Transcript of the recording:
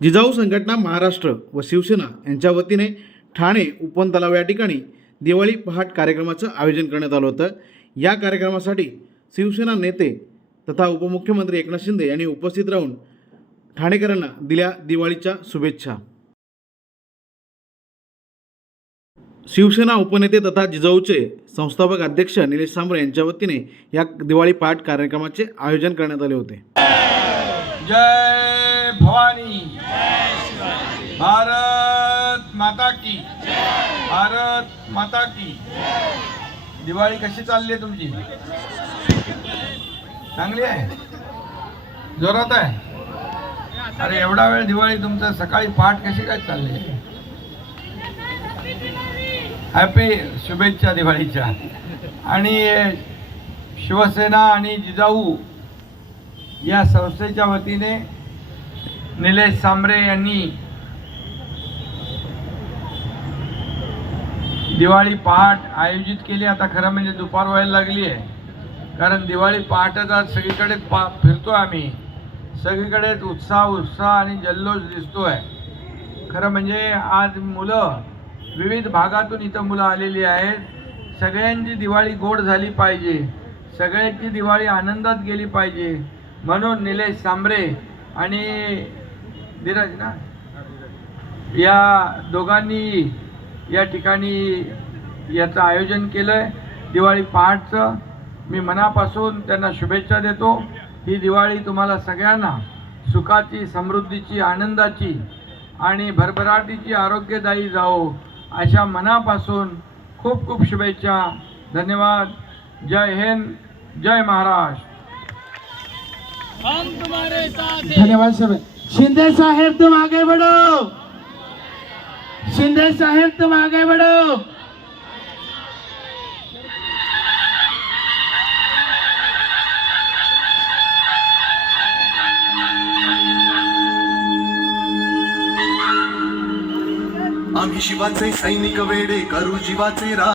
जिजाऊ संघटना महाराष्ट्र व शिवसेना यांच्या वतीने ठाणे उपवन तलाव या ठिकाणी दिवाळी पहाट कार्यक्रमाचं आयोजन करण्यात आलं होतं. या कार्यक्रमासाठी शिवसेना नेते तथा उपमुख्यमंत्री एकनाथ शिंदे यांनी उपस्थित राहून ठाणेकरांना दिल्या दिवाळीच्या शुभेच्छा. शिवसेना उपनेते तथा जिजाऊचे संस्थापक अध्यक्ष निलेश सांबरे यांच्या वतीने या दिवाळी पहाट कार्यक्रमाचे आयोजन करण्यात आले होते. जय भवानी भारत माता की. भारत माता की. दिवाळी कशी चालली आहे तुमची? चांगली आहे? जोरात आहे? अरे एवढा वेळ दिवाळी तुमचं सकाळी पहाट कशी काय चालली हॅपी शुभेच्छा दिवाळीच्या. आणि शिवसेना आणि जिजाऊ या संस्थेच्या वतीने निलेश सांबरे यांनी दिवाळी पहाट आयोजित केली. आता खरं म्हणजे दुपार व्हायला लागली आहे. कारण दिवाळी पहाटच आज सगळीकडे पा फिरतो आम्ही. सगळीकडेच उत्साह उत्साह आणि जल्लोष दिसतो आहे खरं म्हणजे आज मुलं विविध भागातून इथं मुलं आलेली आहेत. सगळ्यांची दिवाळी गोड झाली पाहिजे. सगळ्यांची दिवाळी आनंदात गेली पाहिजे. म्हणून निलेश सांबरे आणि धीरज ना? या दोघांनी या ठिकाणी याचं आयोजन केलं आहे दिवाळी पहाटचं मी मनापासून त्यांना शुभेच्छा देतो. ही दिवाळी तुम्हाला सगळ्यांना सुखाची समृद्धीची आनंदाची आणि भरभराटीची आरोग्यदायी जाओ अशा मनापासून खूप खूप शुभेच्छा. धन्यवाद. जय हिंद. जय महाराष्ट्र. हम तुम्हारे साथ हैं। धन्यवाद सर. शिंदे साहेब तुम आगे बढ़ो. शिंदे साहेब तुम आगे बढ़ो. आम्ही शिवाचे सैनिक वेडे करू जीवाचे रा